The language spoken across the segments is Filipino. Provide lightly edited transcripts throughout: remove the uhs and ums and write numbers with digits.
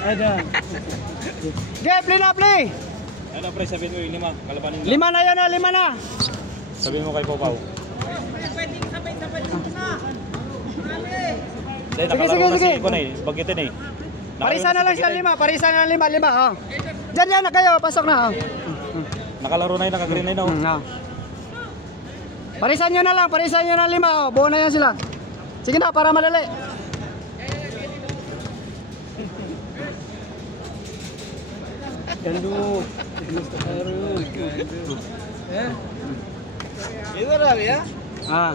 Ayan. Okay, play na, play. Ano pre, sabihin mo yung 5, kalabanin mo. 5 na yun, 5 na. Sabihin mo kay Pau. Sige. Bagitin eh. Parisa na lang siya 5, parisa na 5, oh. Diyan na kayo, pasok na, oh. Nakalaro na yun, nakagreen na yun, oh. Parisan nyo na lang, 5, oh. Buo na yan sila. Sige na, para madali. Gando. Itu dah ya? Ah.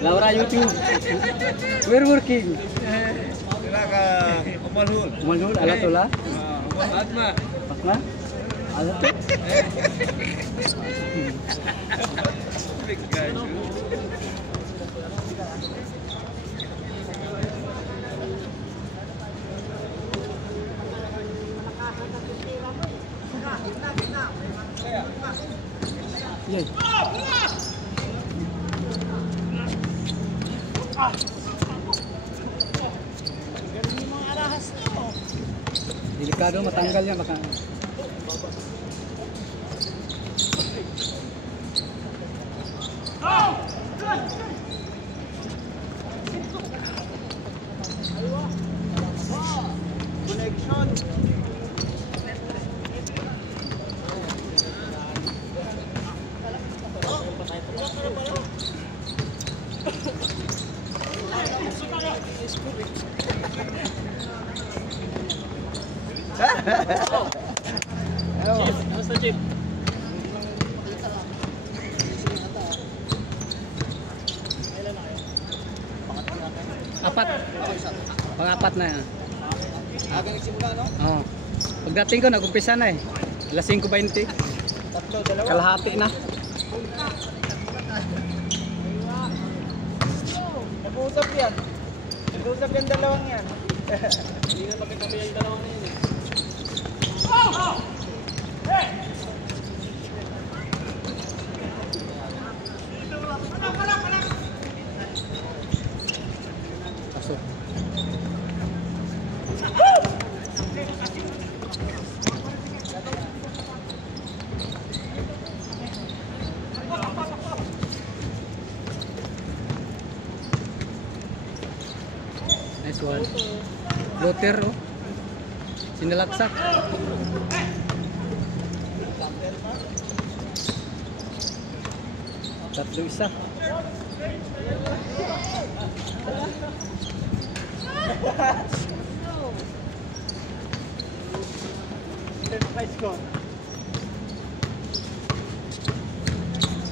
Laura YouTube. We're working. Umalhul, ala tola. Asma. Ala to. Yan. Delikado, matanggal yan baka. Connection. Kamusta Chip? Apat. Pang-apat na yan. Aga nagsimula, no? Oo. Pagdating ko, nag-umpisa na eh. Alas 5:20. Tatlo, dalawa. Kalahati na. Nag-uusap yan. Nag-uusap yung dalawang yan. Hindi na kami yung dalawang na yun eh. Pasok. Nice one. Floater, oh. Sinalaksak. Tatlo isa.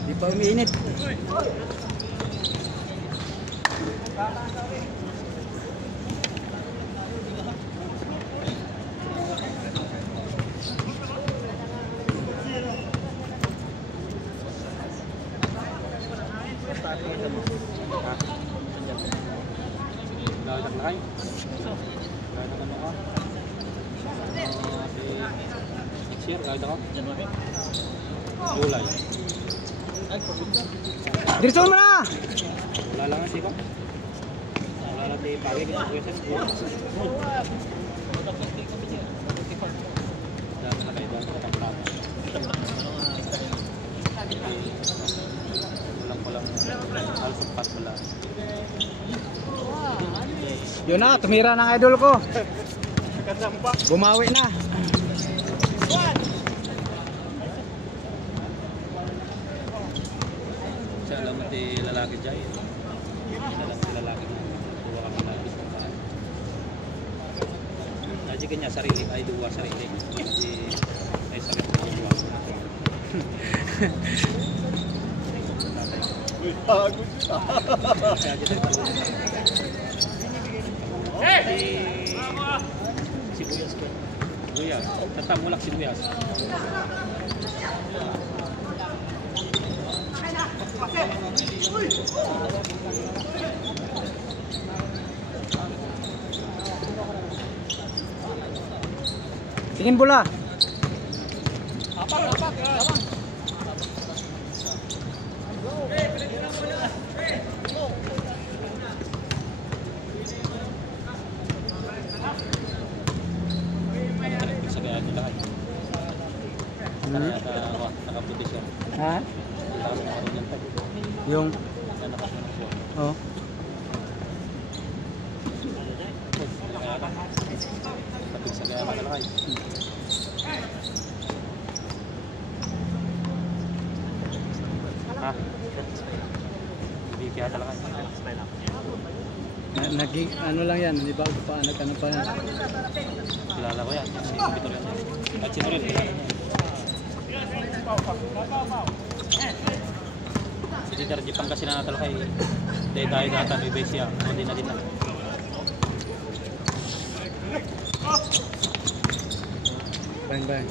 Di pa umiinit. Gagawin na kayo. Gagawin ako. Julay. Diretso mo na! Wala lang ang siko. Wala lang tayo pagi. Yun na, tumira ng idol ko. Bumawi na. Siya alam mo di lalaki dyan. Alam si lalaki na. Buwa kami lagi. Naji kanya sarili. Ay luwa sarili. Ay sakit ko luwa. Sibuyas ko. Sibuyas. Tatamulak sibuyas. Tingin bola. Sa kaya nila kayo. Nakaputi siya. Ha? Tapos nakaroon yan tayo. Yung Nakasunan siya. oh. Tapos sa kaya nila kayo. Ha? Hindi kaya talaga kayo. Naging ano lang yan, di ba? Ano pa yan? Kilala ko yan. Si Vitor yan. At si Torel. Si Didar Jipang kasi na talaga kay dahil data may base siya. Hindi na din na. Bang bang.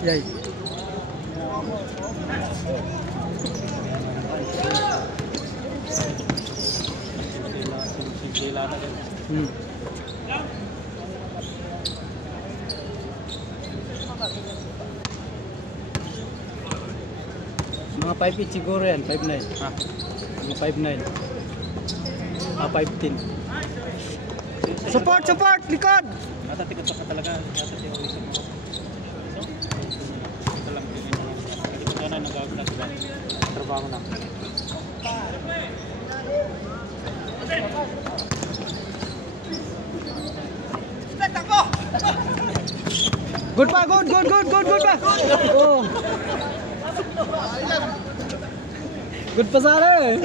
Yay. Sila na din. Mga 5'8 siguro yan, 5'9. Ha? Mga 5'9. 5'10. Support! Support! Likod! Natatikot pa ka talaga. Natatikot ko isang mo. Ito lang. Ito ka na nagagawin na diba? Trabaho na. Good pa! Good! Good! Good! Good! Good pa! Oh. Good pa sana eh.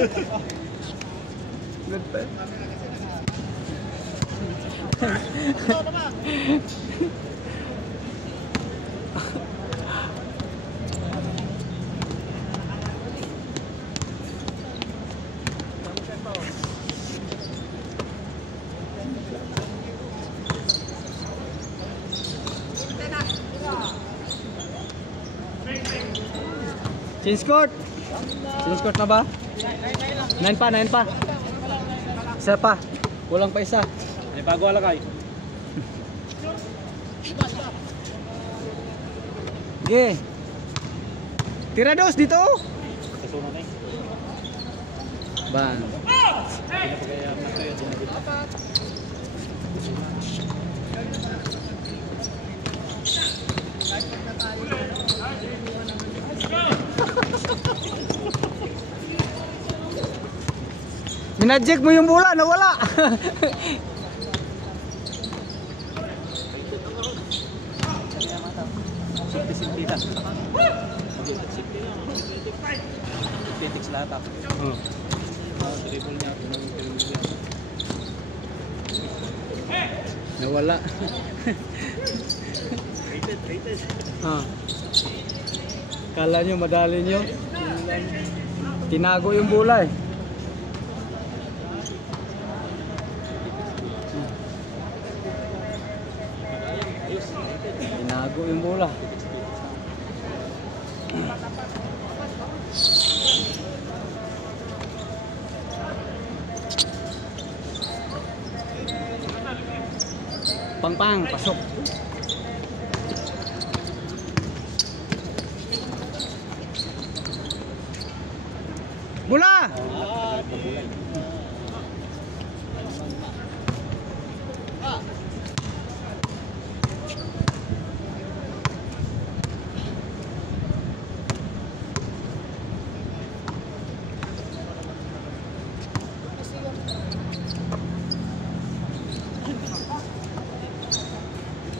Good pa. Change court. Change court na ba? 9 pa, 9 pa. Isa pa. Kulang pa isa. May bago alakay. Okay. Tira dos dito. Kasunod na eh. Bang. Pinapagayaan na kayo. Minajek mo yung bola, nawala. Simple-simple. Tactics lahat ako. Dribble niya. Nawala. Rated. Kala nyo madali nyo. Tinago yung bola eh. Tinago yung bola. Pang-pang, pasok. Bola!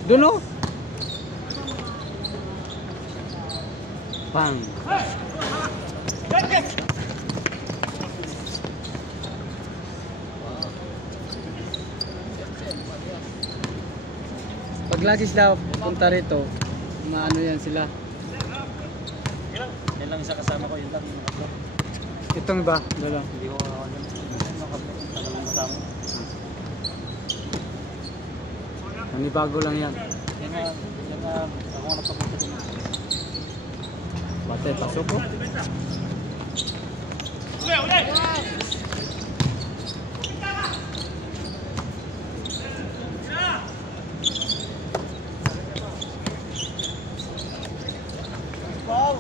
Duno? Pang. Pag lagi sila punta rito, Maano yan sila. Yan lang isa kasama ko, yun lang. Itong ba? Dala. Hindi ko ako dyan. Ano kasama? Bago lang yan. Yan nga, ako nga nagpapunta din. Batay, pasok ko. Wow!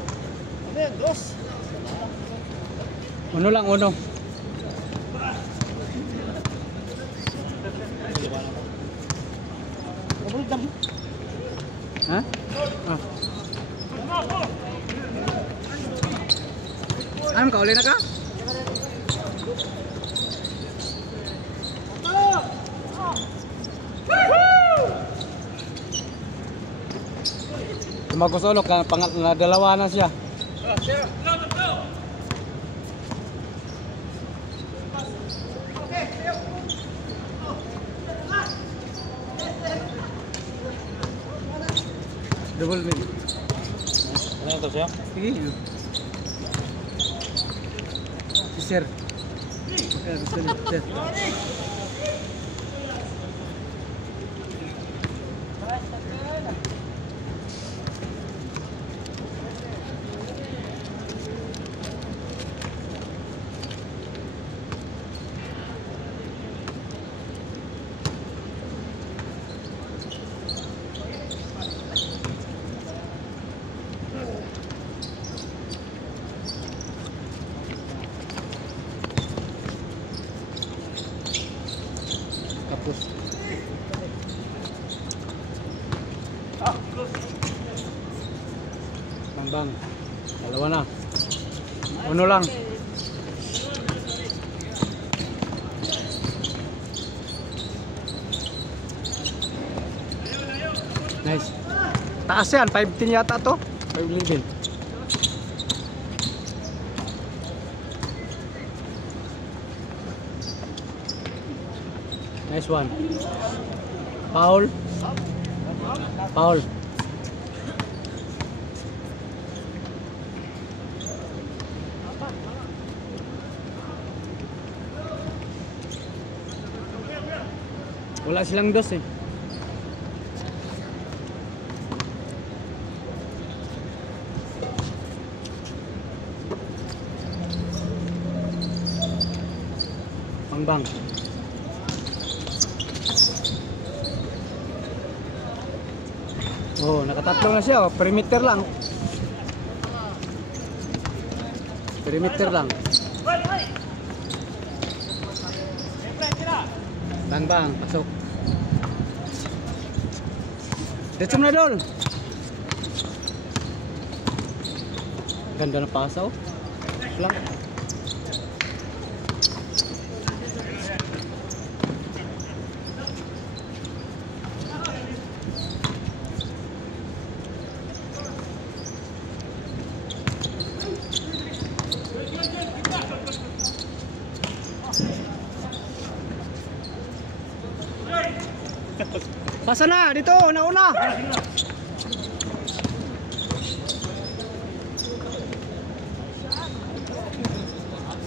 Ano yan? Dos? Uno lang, uno. Double jump. Ha? Ah. Ano ka? Uli na ka? Tumagusolok na dalawa na siya. Double win. Ano yung to siya? Sige. Si Sir. Okay, gusto niyo, Sir. Kapus. Bang. Dalawa na. Uno lang. Nice. Taas yan. 5-10 yata to. 5-11. Nice one. Foul. Foul. Wala silang dos eh. Bang. Oh, nakatatlo na siya. Oh. Perimeter lang. Perimeter lang. Bang. Pasok. Dito na dol. Ganda na pasaw. Lang. Pasa na dito, una.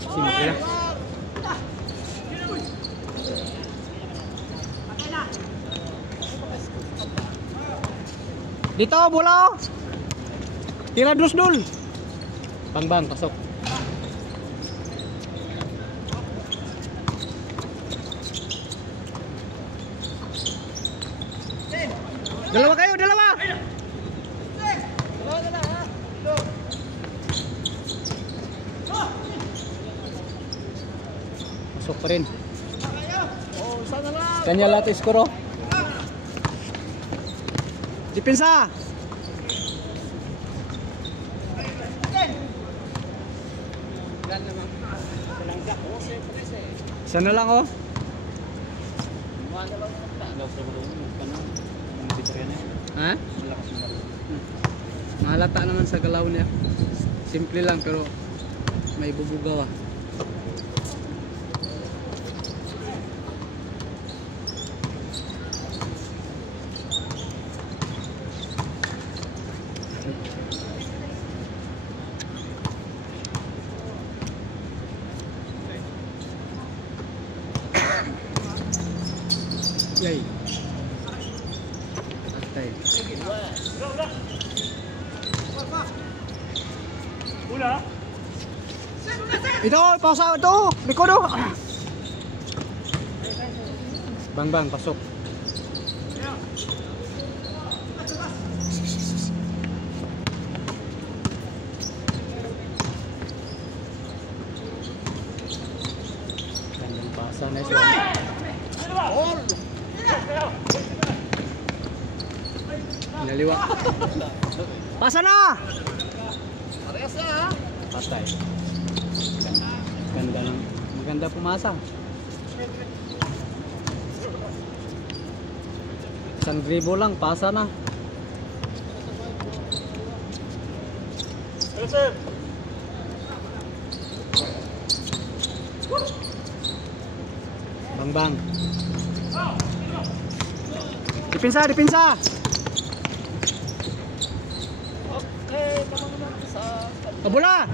Sino kaya? Dito, bola. Tira dul. Bang, pasok. Dalawa kayo, dalawa. Pasok pa rin. Kanya lahat iskoro. Depensa. Sana lang oh. Ha? Mahalata naman sa galaw niya. Simple lang pero may bubugaw ah. Ito, pausa ito. Likod oh. Bang, pasok. Gandang pasa, nice one. Naliwa. Pasa na! Parehas na ha. Patay. Maganda pumasa. Isang gribo lang, pasa na. Bang. Dipinsa. Okay, kamu naman sa... Bola.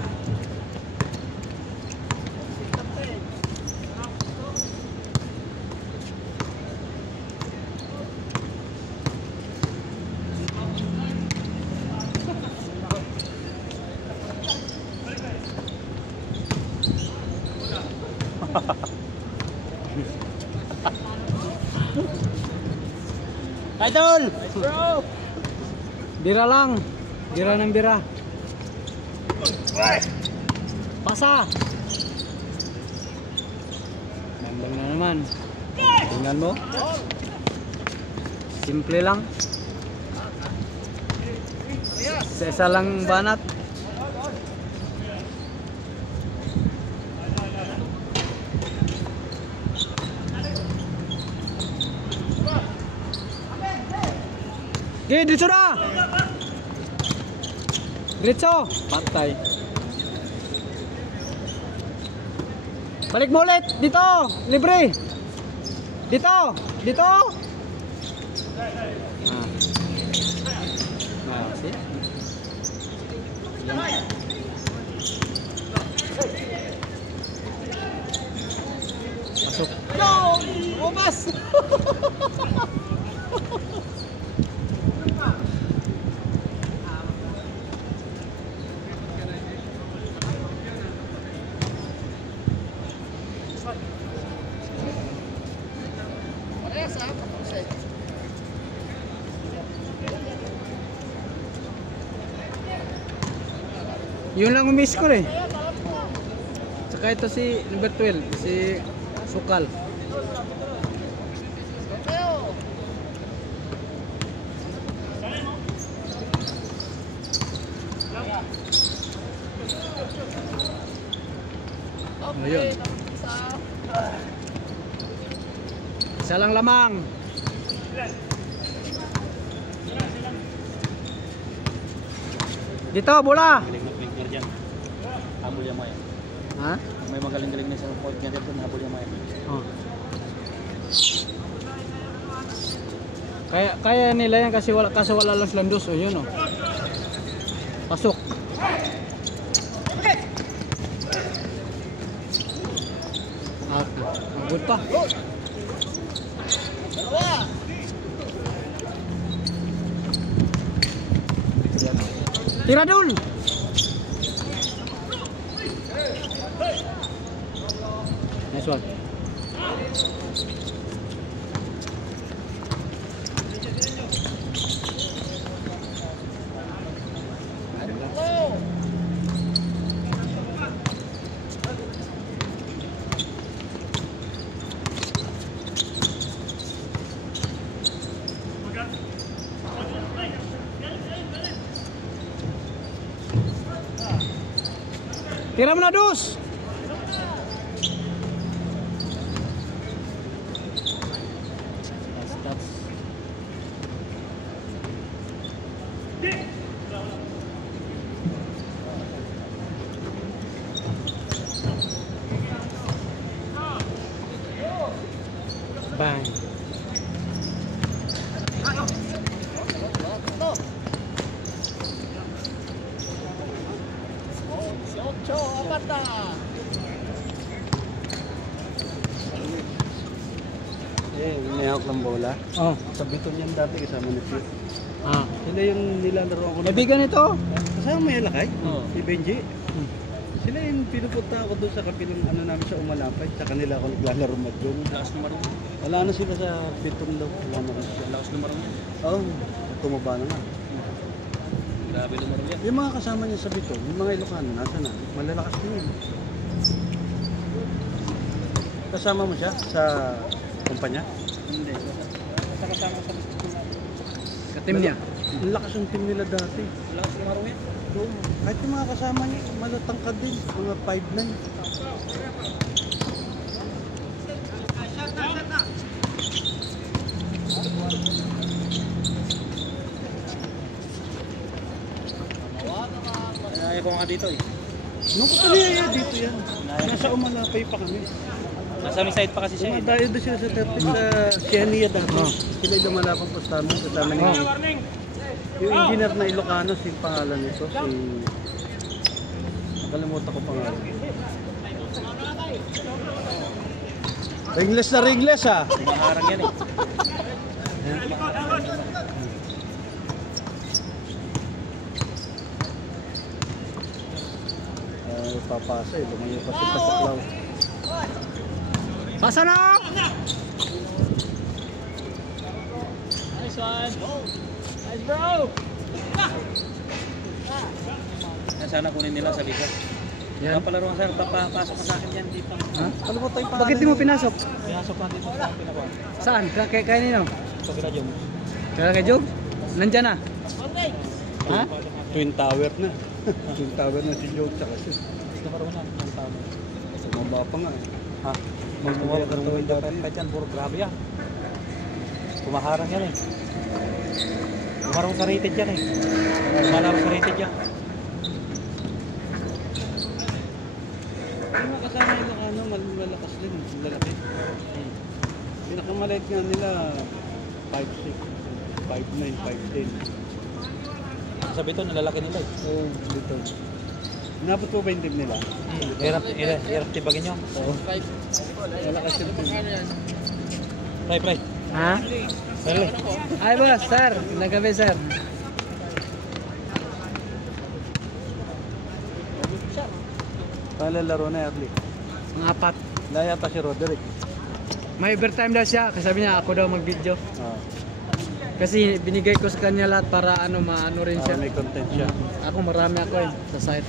Idol! Bro! Bira lang. Bira ng bira. Pasa! Gandang na naman. Tingnan mo. Simple lang. Sa isa lang banat. Okay, diretso na! Diretso! Patay. Balik mo ulit! Dito! Libre! Dito! See? Pasok. Yo! Umas! Parehas ha, 14. Yun lang umiscore eh. Saka ito si number 12, si Sukal. Ayun. Isa lang lamang. Dito, bola. Galing na point guard yan. Habol yan Maya. Ha? May magaling-galing na sa point guard yan. Habol yan Maya. Oh. Kaya nila yan kasi wala lang silang dos. Oh, yun oh. Pasok. Good pa. Tira dul. Nice one. Tira mo na dos. Bang. Inihawak ng bola. Oh. Sabiton yan dati kasama ni Pete. Ah. Sila yung nilalaro ako. Kaibigan ito. Kasama mo yan lakay? Oo. Si Benji. Sila yung pinupunta ako doon sa kabilang ano namin sa Umalapay. Sa kanila ako naglalaro mag-doon. Lakas ng marunong. Wala na sila sa pitong daw. Wala na rin sila. Lakas ng marunong. Oo, tumaba na nga. Grabe ng marunong yan. Yung mga kasama niya sa Bito, yung mga Ilocano, nasa na? Malalakas din yun. Kasama mo siya sa kumpanya? Hindi. Basta kasama sa Katim niya. Ang lakas yung team nila dati. lakas ng marunong yan. Oo. Kahit yung mga kasama niya, malatangkad din. Mga 5'9". Ayaw ko nga dito eh. Nung ko tuloy dito yan. Nasa Umalapay pa kami. Nasa aming side pa kasi siya eh. Dumadayo doon sila sa Terpis sa Sienia dati. Sila yung lumalapang postamo kasama ni yung engineer na Ilocano, si pangalan nito, si... Nakalimutan ko pangalan. Ringless na ringless ah! Maharang yan eh. Papasa eh, lumayo pa sa Pasaklaw. Pasa na! Nice one! Nice bro! Sana kunin nila sa liga. Yan. Papalaro ka sir, papasok ka sa akin yan dito. Ha? Kalimutan yung Bakit di mo pinasok? Pinasok ka dito sa pinakuha. Saan? Kaya nino? Sa Giradyong. Kaya kay Jog? Nandyan na? Ha? Twin Tower na. Twin Tower na si Joe tsaka siya. Nakaroon na ng tama. Sumaba pa nga eh. Ha? Magmumura ka ng window Kahit yan, puro grabe yan. Kumaharang yan eh. Kumarang sa rated yan eh. Kumalaro sa rated yan. Yung mga kasama yung ano, malakas din. Lalaki. Pinakamaliit nga nila 5'6", 5'9", 5'10". Sabi ito, nalalaki nila eh. Oo, dito. Inabot mo ba yung team nila? Hirap tibagin nyo. Oo. Malakas yung team. Play. Ha? Play. Ay boss, sir. Nagabi sir. Palalaro na Erly. Mga apat. Laya pa si Roderick. May overtime daw siya. Kasi sabi niya ako daw mag-video. Ah, Kasi binigay ko sa kanya lahat para ano maano rin siya. may content siya. Ako marami ako eh sa site.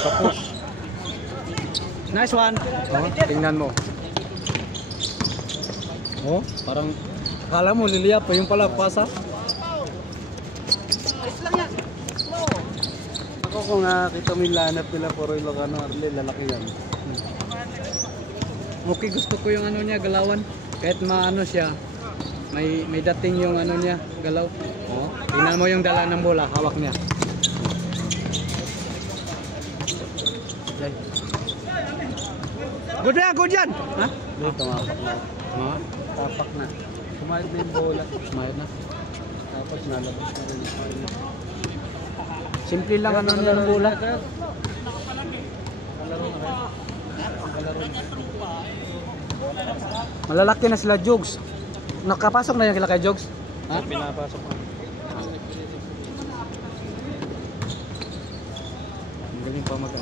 Tapos, Nice one. Oh, tingnan mo. Oh, parang akala mo liliya pa yung pala pasa. ako kung nakita mo yung lineup nila, puro Ilocano, Erly, lalaki yan. Okay, gusto ko yung ano niya, galawan. Kahit maano siya, may dating yung ano niya, galaw. Oh, tingnan mo yung dala ng bola, hawak niya. Okay. Good yan. Ha? Dito, tumapak na. Ma, Tapak na. Kumalit na yung bola. sumayad na. Tapos nalabas na rin. Simple lang ano niya ng bola. Malalaki na sila Jogs. Nakapasok na yan kila kay Jogs. Ha? Pinapasok ko. Ang galing pa mag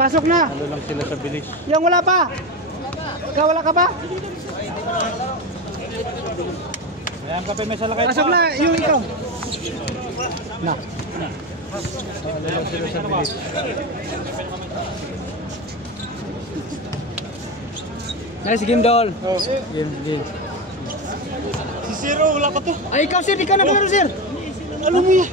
pasok na. Ano lang sila sa bilis. Yung wala pa. Ikaw wala ka pa? Ayan kape, may salakay Pasok na yung ikaw. Na. Ano lang sila sa bilis. Nice game doll. Game. Si Zero, wala pa to. Ay ikaw sir, di ka naglaro sir. Ano mo?